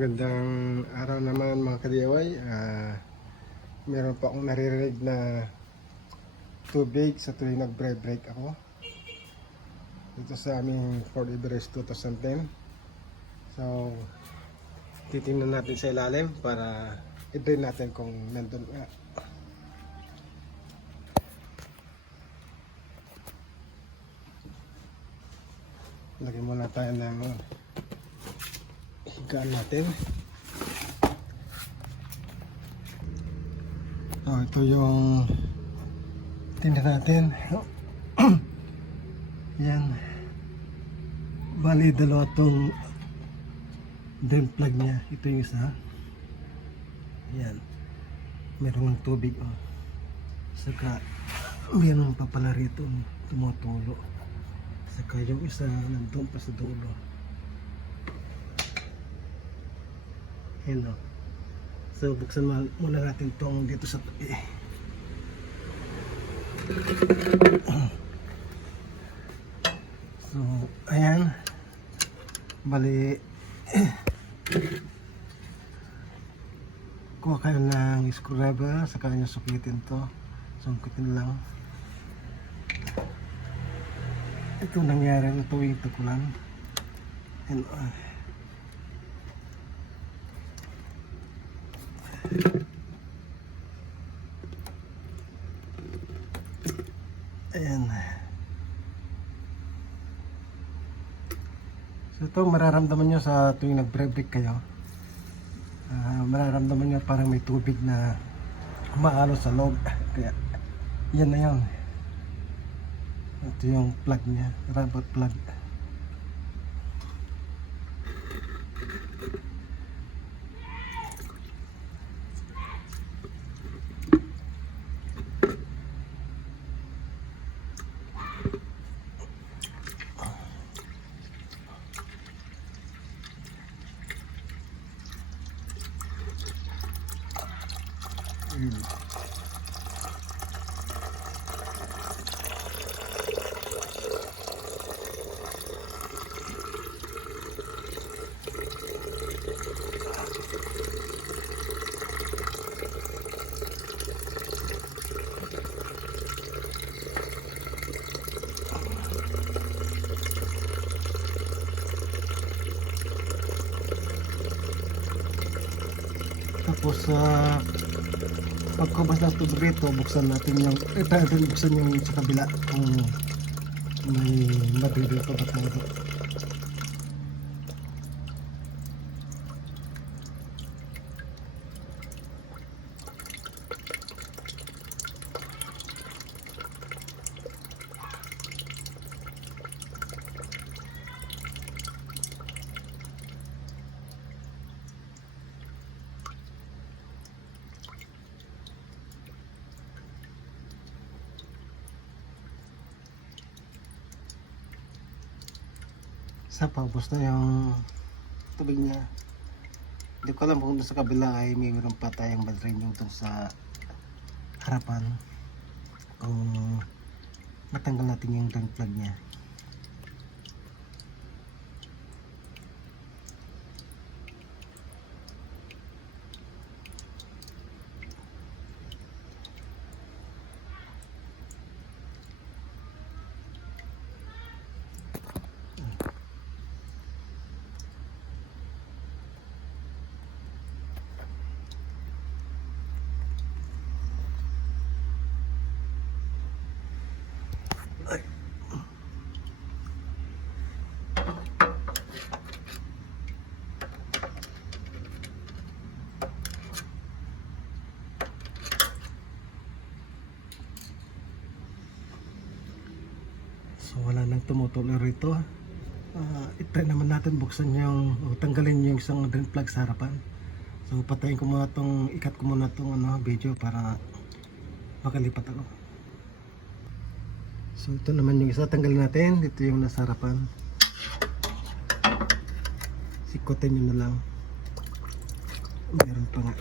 Magandang araw naman mga ka-DIY. Meron pa akong naririnig na tubig sa tuwing nag-break ako dito sa aming Ford Everest 2010. So titingnan natin sa ilalim para i-drain natin kung nandun nga. Lagyan muna tayo ng higaan natin. Ito yung tingnan natin. Yan, bali dalawa tong drain plug nya. Ito yung isa. Yan, meron ng tubig saka meron pa pala rito tumutulo, saka yung isa nandun pa sa dulo. Yan o. So buksan muna natin tong dito sa tabi. So ayan, bali kuha kayo ng screwdriver, saka nyo sukitin to. Sungkitin lang. Ito nangyari ng tuwing tukulan. And ayan. So ito mararamdaman nyo sa tuwing nag-break kayo. Mararamdaman nyo parang may tubig na umaalo sa loob. Kaya yan na yun. Ito yung plug nya, rubber plug. Tapos pagkabas ng tubig rito, buksan natin yung buksan yung sa kabila kung may mabibili pa ba tayo. Sa paubos na yung tubig niya. Hindi ko alam kung sa kabila ay may meron pa tayong battery yung dun sa harapan, kung matanggal natin yung drain plug niya. So wala nang tumutuloy rito. I-try naman natin buksan yung tanggalin yung isang drain plug sa harapan. So patayin ko muna tong, ikat ko muna tong video para makalipat ako. So ito naman yung isa, tanggalin natin. Dito yung nasa harapan. Sikotin nyo na lang. Meron pa nga.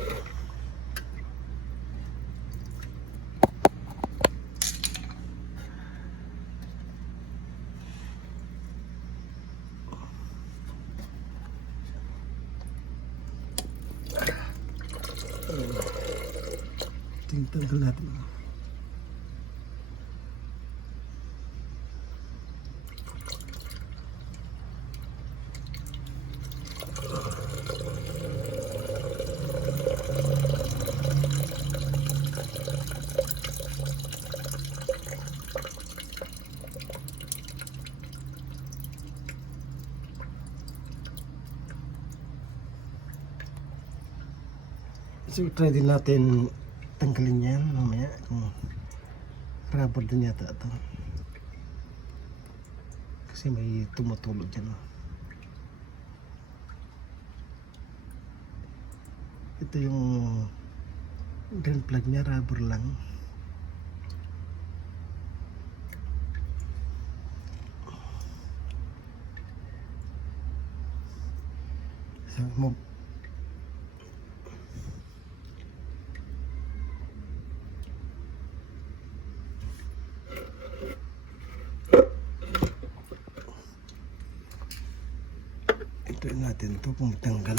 Ito yung tanggal natin. So try din natin tanggalin yan mamaya kung rubber din yata ito kasi may tumutulog dyan. Ito yung drain plug niya, rubber lang. So, ito natin ito kung tanggal.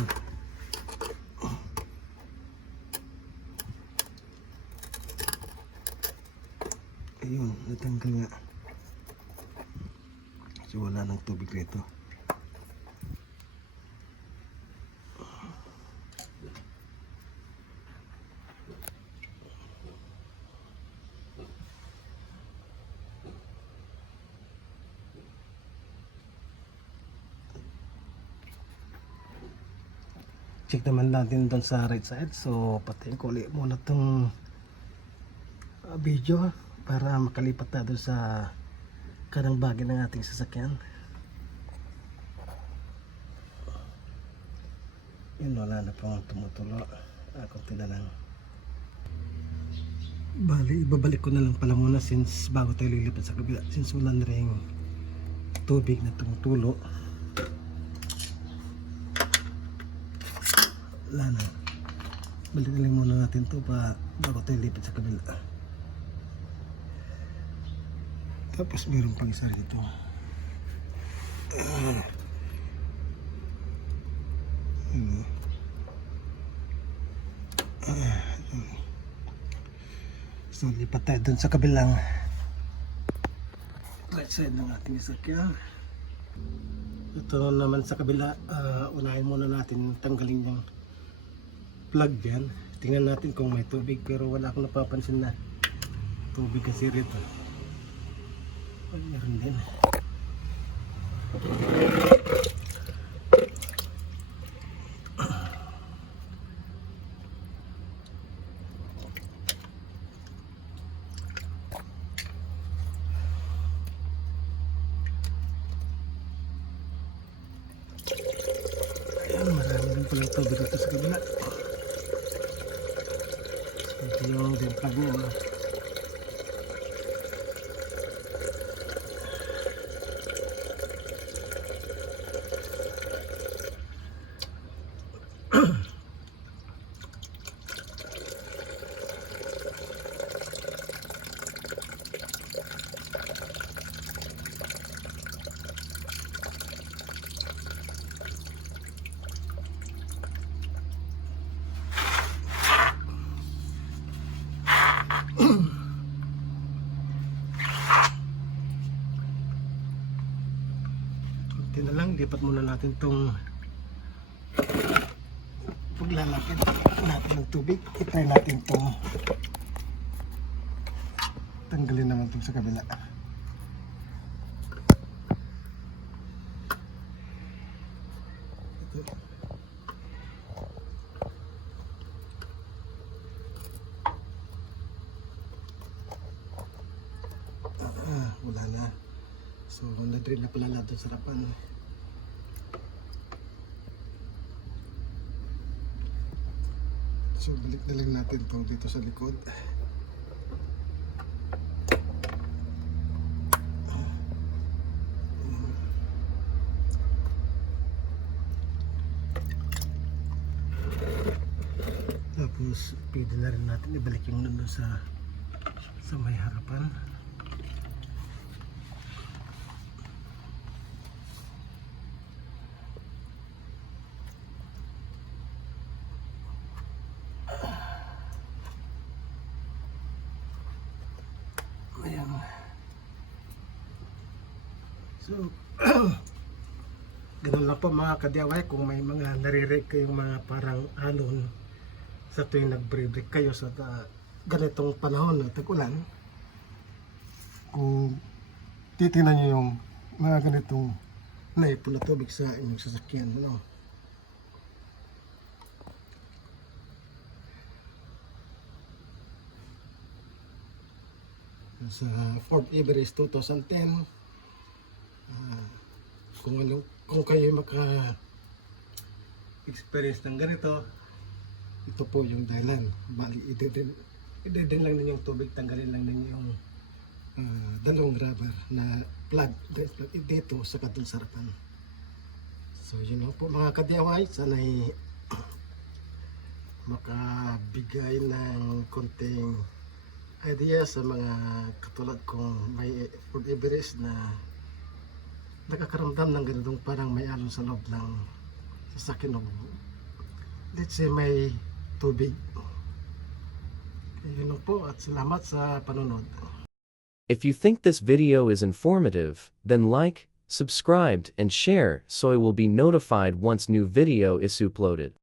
Ayun, natanggal nga. So wala nang tubig rito. Check naman natin doon sa right side. So patayin ko ulit muna itong video para makalipat na doon sa kanang bagay ng ating sasakyan. Yun, wala na pong tumutulo. Kunti na lang. Bali, ibabalik ko na lang pala muna since bago tayo lilipat sa kabila, since wala na rin tubig na tumutulo. Wala na. Balik na lang muna natin to pa bago tayo lipat sa kabila. Tapos meron pang isa rito. So lipat tayo dun sa kabilang right side ng ating sasakyan. Ito naman sa kabila, unahin muna natin tanggalin yung plug dyan. Tingnan natin kung may tubig, pero wala akong napapansin na tubig kasi rito. Meron din. Ayan, marami din pala tubig dito sa kabila. Ito yung drain plug niya. Kunti na lang, lipat muna natin itong paglalapit natin ng tubig. I-try natin itong tanggalin naman itong sa kabila. Wala na. So na-drain na pala natin sa harapan. So balik na lang natin ito dito sa likod. Tapos pwede na rin natin ibalik yung nandun sa may harapan. Ayan. So, ganun lang po mga ka-DIY, kung may mga nare-rate kayong mga parang alon sa tuwing nag-break kayo sa ganitong panahon na tag-ulan, kung titingnan nyo yung mga ganitong naipon na tubig sa inyong sasakyan, no? Sa Ford Everest 2010, kung kayo maka-experience ng ganito, ito po yung dahilan. Bali, idedin lang ninyo yung tubig, tanggalin lang ninyo yung dalawang rubber na plug dito sa katong sarapan. So yun lang po mga ka-DIY, sana'y makabigay ng konting idea sa mga katulad kong may Ford Everest na nakakaramdam ng ganitong parang may alon sa loob ng sasakyan o let's say may tubig. Yun lang po at salamat sa panonood. If you think this video is informative, then like, subscribe, and share so I will be notified once new video is uploaded.